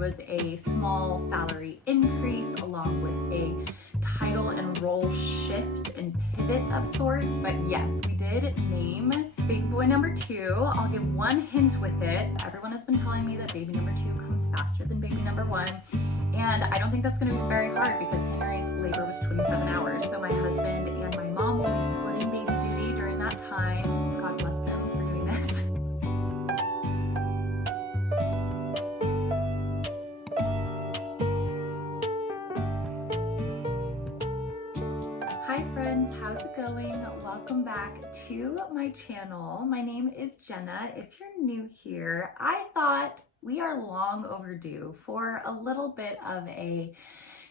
was a small salary increase along with a title and role shift and pivot of sorts. But yes, we did name baby boy number 2. I'll give one hint with it. Everyone has been telling me that baby number 2 comes faster than baby number 1. And I don't think that's going to be very hard because Henry's labor was 27 hours. So my husband and my mom will be splitting baby duty during that time. God bless them for doing this. Hi friends, how's it going? Welcome back to my channel. My name is Jenna. If you're new here, I thought we are long overdue for a little bit of a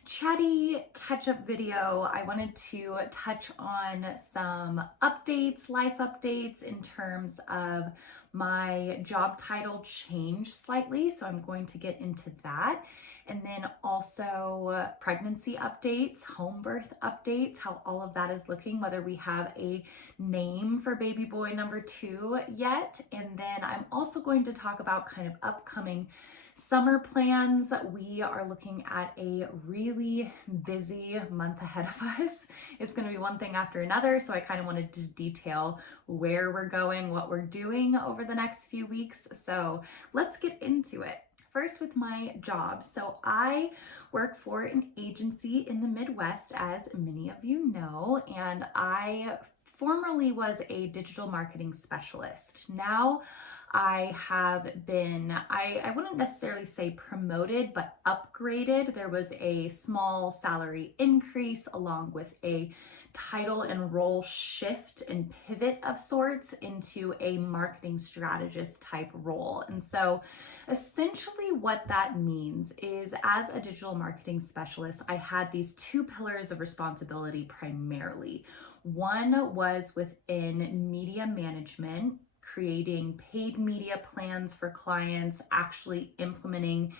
chatty catch-up video. I wanted to touch on some updates, life updates in terms of my job title changed slightly, so I'm going to get into that. And then also pregnancy updates, home birth updates, how all of that is looking, whether we have a name for baby boy number 2 yet. And then I'm also going to talk about kind of upcoming summer plans. We are looking at a really busy month ahead of us. It's going to be one thing after another. So I kind of wanted to detail where we're going, what we're doing over the next few weeks. So let's get into it. First with my job. So I work for an agency in the Midwest, as many of you know, and I formerly was a digital marketing specialist. Now I have been, I wouldn't necessarily say promoted, but upgraded. There was a small salary increase along with a title and role shift and pivot of sorts into a marketing strategist type role. And so essentially what that means is, as a digital marketing specialist, I had these 2 pillars of responsibility primarily. One was within media management, creating paid media plans for clients, actually implementing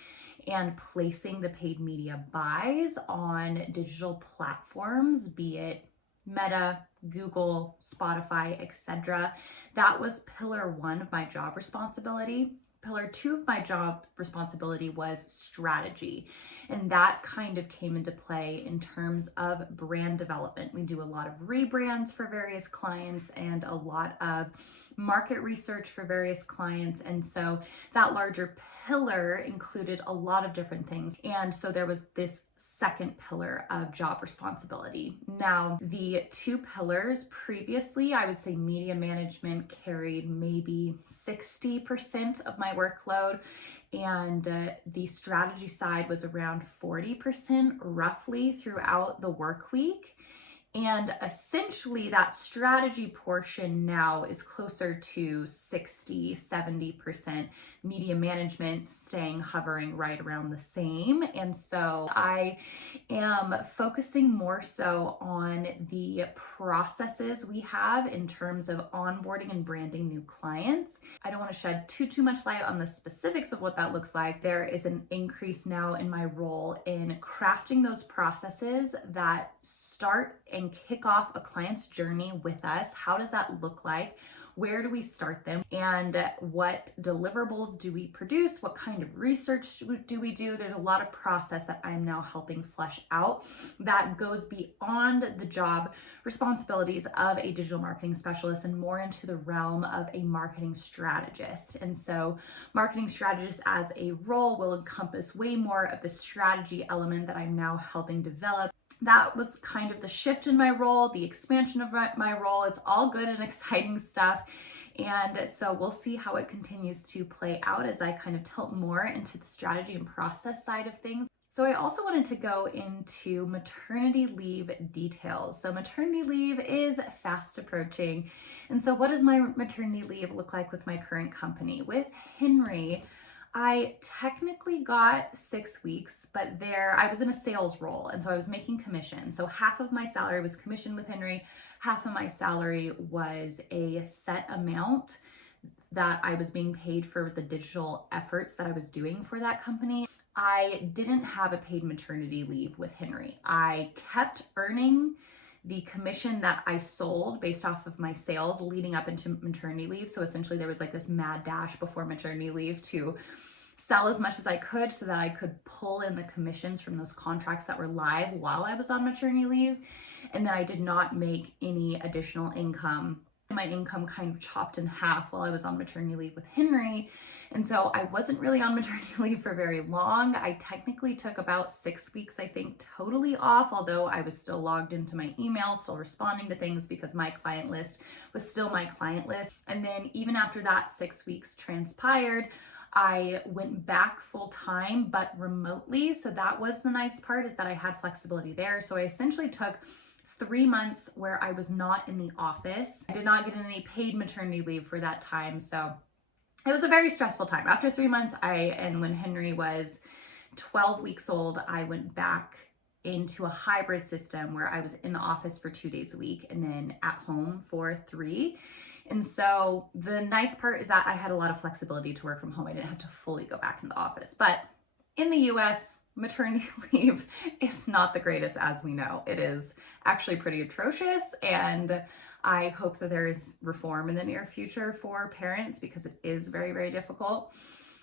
and placing the paid media buys on digital platforms, be it Meta, Google, Spotify, etc. That was pillar 1 of my job responsibility. Pillar 2 of my job responsibility was strategy. And that kind of came into play in terms of brand development. We do a lot of rebrands for various clients and a lot of market research for various clients. And so that larger pillar included a lot of different things. And so there was this second pillar of job responsibility. Now, the 2 pillars previously, I would say media management carried maybe 60% of my workload, and the strategy side was around 40% roughly throughout the work week. And essentially that strategy portion now is closer to 60-70%, media management hovering right around the same. And so I am focusing more so on the processes we have in terms of onboarding and branding new clients. I don't want to shed too much light on the specifics of what that looks like. There is an increase now in my role in crafting those processes that start and kick off a client's journey with us. How does that look like? Where do we start them? And what deliverables do we produce? What kind of research do we do? There's a lot of process that I'm now helping flesh out that goes beyond the job responsibilities of a digital marketing specialist and more into the realm of a marketing strategist. And so marketing strategist as a role will encompass way more of the strategy element that I'm now helping develop. That was kind of the shift in my role, the expansion of my role. It's all good and exciting stuff. And so we'll see how it continues to play out as I kind of tilt more into the strategy and process side of things. So I also wanted to go into maternity leave details. So maternity leave is fast approaching. And so what does my maternity leave look like with my current company? With Henry, I technically got 6 weeks, but I was in a sales role, and so I was making commission. So half of my salary was commission with Henry, half of my salary was a set amount that I was being paid for the digital efforts that I was doing for that company. I didn't have a paid maternity leave with Henry. I kept earning the commission that I sold based off of my sales leading up into maternity leave. So essentially there was like this mad dash before maternity leave to sell as much as I could so that I could pull in the commissions from those contracts that were live while I was on maternity leave. And then I did not make any additional income. My income kind of chopped in half while I was on maternity leave with Henry. And so I wasn't really on maternity leave for very long. I technically took about 6 weeks, I think, totally off, although I was still logged into my email, still responding to things because my client list was still my client list. And then even after that 6 weeks transpired, I went back full time, but remotely. So that was the nice part, is that I had flexibility there. So I essentially took 3 months where I was not in the office. I did not get any paid maternity leave for that time. So it was a very stressful time. After 3 months, and when Henry was 12 weeks old, I went back into a hybrid system where I was in the office for 2 days a week and then at home for 3. And so the nice part is that I had a lot of flexibility to work from home. I didn't have to fully go back into the office. But in the US, maternity leave is not the greatest, as we know. It is actually pretty atrocious, and I hope that there is reform in the near future for parents, because it is very, very difficult.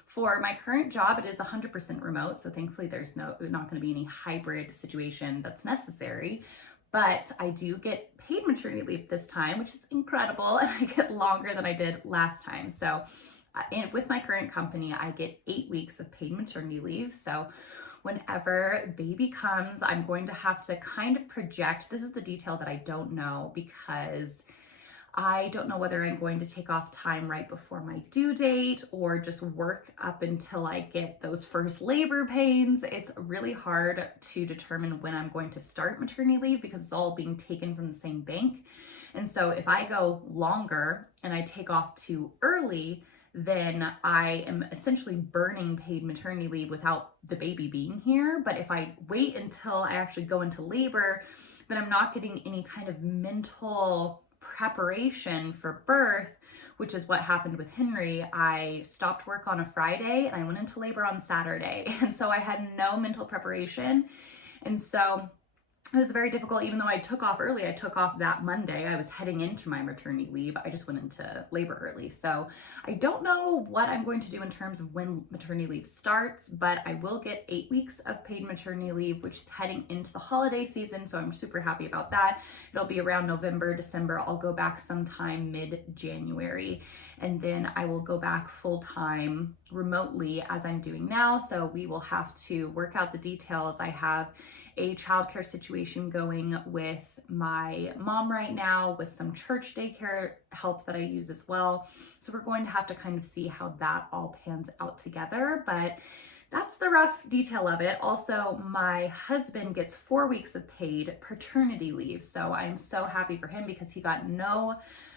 For my current job, it is 100% remote, so thankfully there's not going to be any hybrid situation that's necessary. But I do get paid maternity leave this time, which is incredible, and I get longer than I did last time. So with my current company, I get 8 weeks of paid maternity leave. So whenever baby comes, I'm going to have to kind of project. This is the detail that I don't know, because I don't know whether I'm going to take off time right before my due date or just work up until I get those first labor pains. It's really hard to determine when I'm going to start maternity leave because it's all being taken from the same bank. And so if I go longer and I take off too early, then I am essentially burning paid maternity leave without the baby being here. But if I wait until I actually go into labor, then I'm not getting any kind of mental preparation for birth, which is what happened with Henry. I stopped work on a Friday and I went into labor on Saturday. And so I had no mental preparation. And so it was very difficult. Even though I took off early, I took off that Monday. I was heading into my maternity leave. I just went into labor early. So I don't know what I'm going to do in terms of when maternity leave starts, but I will get 8 weeks of paid maternity leave, which is heading into the holiday season. So I'm super happy about that. It'll be around November, December. I'll go back sometime mid-January, and then I will go back full-time remotely as I'm doing now. So we will have to work out the details. I have a childcare situation going with my mom right now, with some church daycare help that I use as well. So we're going to have to kind of see how that all pans out together, but that's the rough detail of it. Also, my husband gets 4 weeks of paid paternity leave. So I'm so happy for him because he got no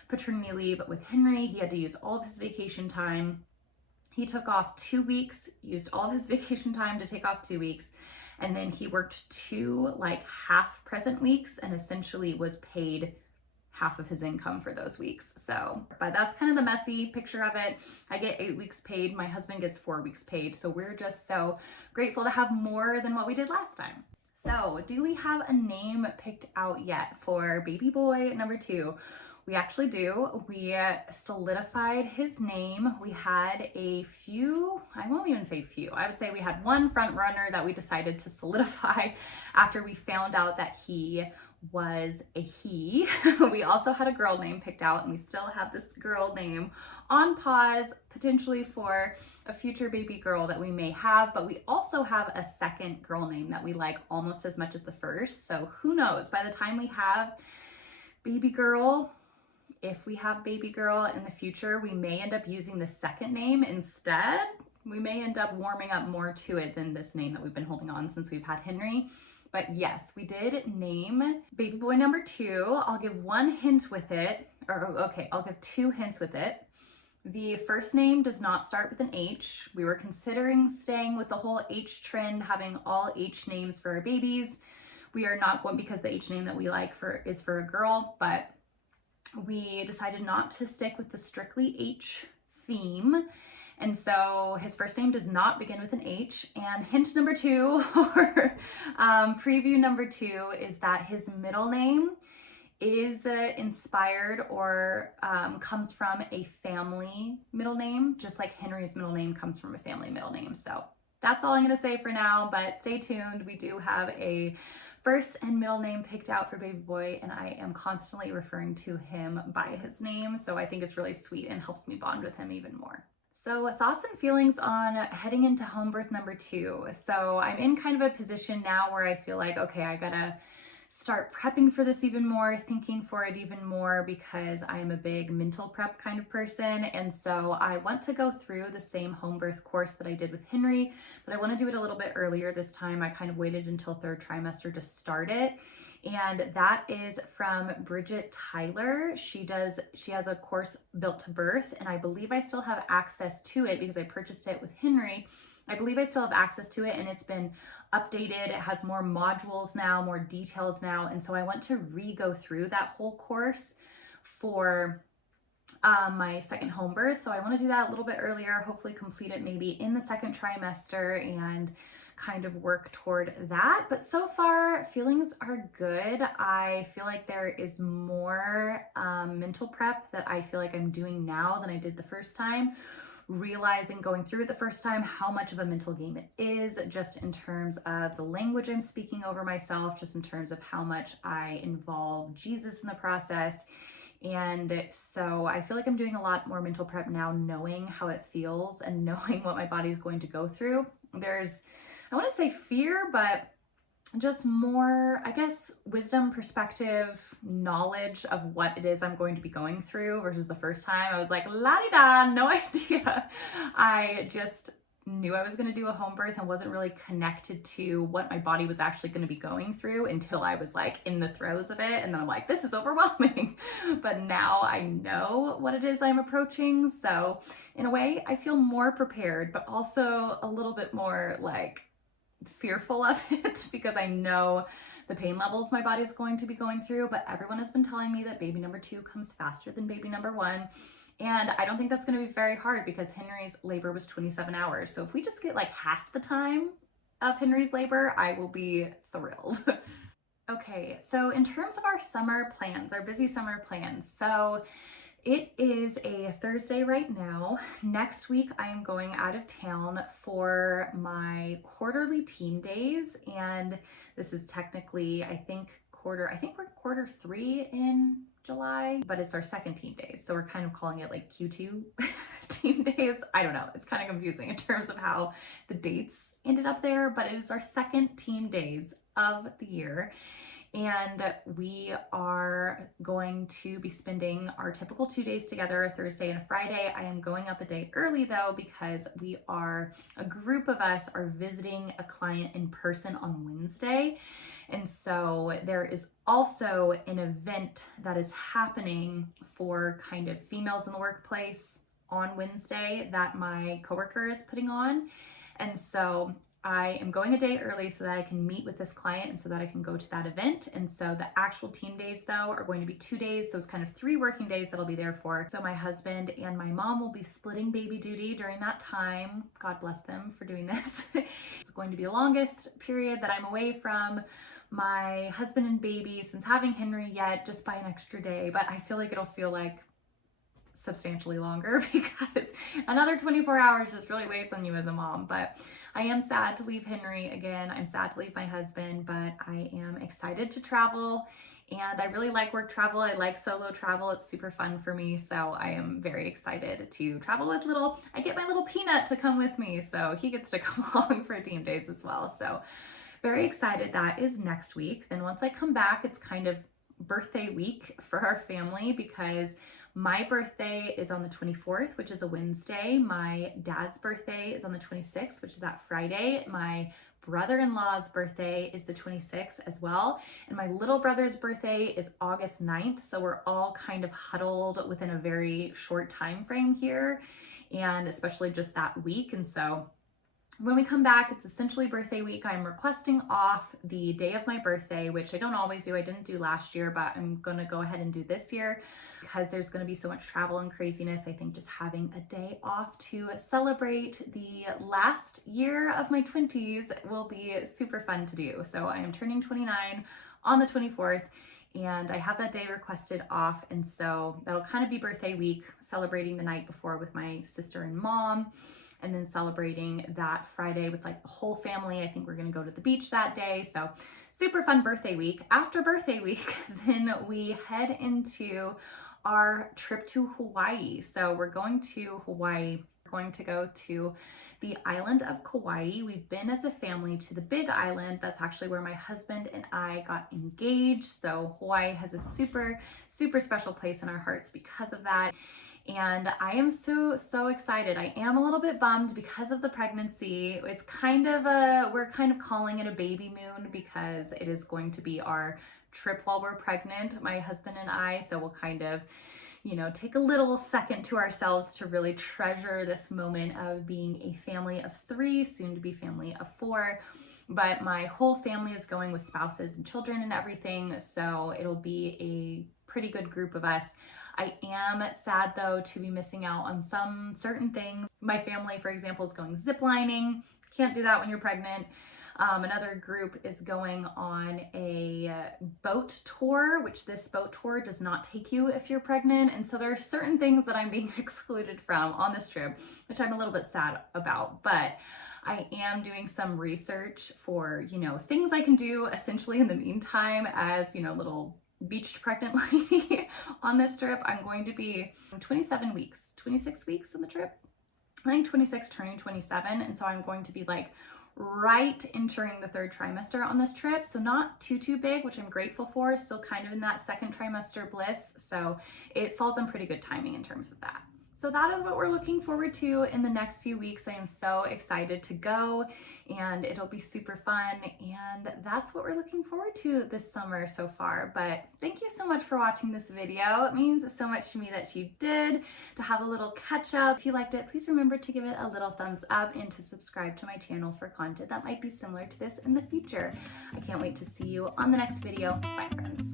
paternity leave with Henry. He had to use all of his vacation time. He took off 2 weeks, used all of his vacation time to take off 2 weeks. And then he worked 2 half present weeks and essentially was paid half of his income for those weeks. So, but that's kind of the messy picture of it. I get 8 weeks paid. My husband gets 4 weeks paid. So we're just so grateful to have more than what we did last time. So do we have a name picked out yet for baby boy number 2? We actually do. We solidified his name. We had a few, I won't even say few, I would say we had one front runner that we decided to solidify after we found out that he was a he. We also had a girl name picked out, and we still have this girl name on pause, potentially for a future baby girl that we may have, but we also have a second girl name that we like almost as much as the first. So who knows, by the time we have baby girl, if we have baby girl in the future, we may end up using the second name instead. We may end up warming up more to it than this name that we've been holding on since we've had Henry. But yes, we did name baby boy number 2. I'll give one hint with it, I'll give 2 hints with it. The first name does not start with an H. We were considering staying with the whole H trend, having all H names for our babies. We are not going, because the H name that we like is for a girl, but we decided not to stick with the strictly H theme. And so his first name does not begin with an H. And hint number 2, or preview number 2, is that his middle name is inspired or comes from a family middle name, just like Henry's middle name comes from a family middle name. So that's all I'm going to say for now, but stay tuned. We do have a first and middle name picked out for baby boy, and I am constantly referring to him by his name. So I think it's really sweet and helps me bond with him even more. So thoughts and feelings on heading into home birth number 2. So I'm in kind of a position now where I feel like, okay, I gotta start prepping for this even more, thinking for it even more, because I am a big mental prep kind of person. And so I want to go through the same home birth course that I did with Henry, but I want to do it a little bit earlier this time. I kind of waited until 3rd trimester to start it. And that is from Bridget Tyler. She has a course built to birth, and I believe I still have access to it because I purchased it with Henry. I believe I still have access to it, and it's been updated. It has more modules now, more details now. And so I want to re-go through that whole course for my second home birth. So I want to do that a little bit earlier, hopefully complete it maybe in the 2nd trimester and kind of work toward that. But so far, feelings are good. I feel like there is more mental prep that I feel like I'm doing now than I did the first time. Realizing going through it the first time how much of a mental game it is, just in terms of the language I'm speaking over myself, just in terms of how much I involve Jesus in the process. And so I feel like I'm doing a lot more mental prep now, knowing how it feels and knowing what my body is going to go through. There's, I want to say fear, but just more, I guess, wisdom, perspective, knowledge of what it is I'm going to be going through versus the first time. I was like, la-di-da, no idea. I just knew I was going to do a home birth and wasn't really connected to what my body was actually going to be going through until I was like in the throes of it. And then I'm like, this is overwhelming. But now I know what it is I'm approaching. So in a way, I feel more prepared, but also a little bit more like fearful of it because I know the pain levels my body is going to be going through. But everyone has been telling me that baby number 2 comes faster than baby number 1. And I don't think that's going to be very hard because Henry's labor was 27 hours. So if we just get like half the time of Henry's labor, I will be thrilled. Okay, so in terms of our summer plans, our busy summer plans, so it is a Thursday right now. Next week, I am going out of town for my quarterly team days. And this is technically, I think we're quarter 3 in July, but it's our 2nd team days. So we're kind of calling it like Q2 team days. I don't know. It's kind of confusing in terms of how the dates ended up there, but it is our 2nd team days of the year. And we are going to be spending our typical 2 days together, a Thursday and a Friday. I am going up a day early though, because a group of us are visiting a client in person on Wednesday. And so there is also an event that is happening for kind of females in the workplace on Wednesday that my coworker is putting on. And so I am going a day early so that I can meet with this client and so that I can go to that event. And so the actual team days though are going to be 2 days. So it's kind of 3 working days that I'll be there for. So my husband and my mom will be splitting baby duty during that time. God bless them for doing this. It's going to be the longest period that I'm away from my husband and baby since having Henry yet, just by an extra day. But I feel like it'll feel like substantially longer because another 24 hours just really weighs on you as a mom. But I am sad to leave Henry again. I'm sad to leave my husband, but I am excited to travel. And I really like work travel. I like solo travel. It's super fun for me. So I am very excited to travel with I get my little peanut to come with me. So he gets to come along for team days as well. So very excited. That is next week. Then once I come back, it's kind of birthday week for our family because my birthday is on the 24th, which is a Wednesday. My dad's birthday is on the 26th, which is that Friday. My brother-in-law's birthday is the 26th as well. And my little brother's birthday is August 9th. So we're all kind of huddled within a very short time frame here, and especially just that week. And so when we come back, it's essentially birthday week. I'm requesting off the day of my birthday, which I don't always do. I didn't do last year, but I'm gonna go ahead and do this year because there's gonna be so much travel and craziness. I think just having a day off to celebrate the last year of my 20s will be super fun to do. So I am turning 29 on the 24th. and I have that day requested off, and so that'll kind of be birthday week, celebrating the night before with my sister and mom, and then celebrating that Friday with like the whole family. I think we're gonna go to the beach that day, so super fun birthday week. After birthday week, then we head into our trip to Hawaii. So we're going to Hawaii. We're going to go to the island of Kauai. We've been as a family to the Big Island. That's actually where my husband and I got engaged. So Hawaii has a super, super special place in our hearts because of that. And I am so excited. I am a little bit bummed because of the pregnancy. It's kind of we're kind of calling it a baby moon because it is going to be our trip while we're pregnant, my husband and I. So we'll kind of, you know, take a little second to ourselves to really treasure this moment of being a family of 3, soon to be family of 4. But my whole family is going with spouses and children and everything, so it'll be a pretty good group of us. I am sad though to be missing out on some certain things. My family, for example, is going ziplining. Can't do that when you're pregnant. Another group is going on a boat tour, which this boat tour does not take you if you're pregnant. And so there are certain things that I'm being excluded from on this trip, which I'm a little bit sad about. But I am doing some research for, you know, things I can do essentially in the meantime as, you know, little beach pregnant lady on this trip. I'm going to be 27 weeks, 26 weeks on the trip. I think 26 turning 27. And so I'm going to be like right entering the 3rd trimester on this trip. So not too big, which I'm grateful for, still kind of in that 2nd trimester bliss. So it falls on pretty good timing in terms of that. So that is what we're looking forward to in the next few weeks. I am so excited to go, and it'll be super fun. And that's what we're looking forward to this summer so far. But thank you so much for watching this video. It means so much to me that you did, to have a little catch up. If you liked it, please remember to give it a little thumbs up and to subscribe to my channel for content that might be similar to this in the future. I can't wait to see you on the next video. Bye, friends.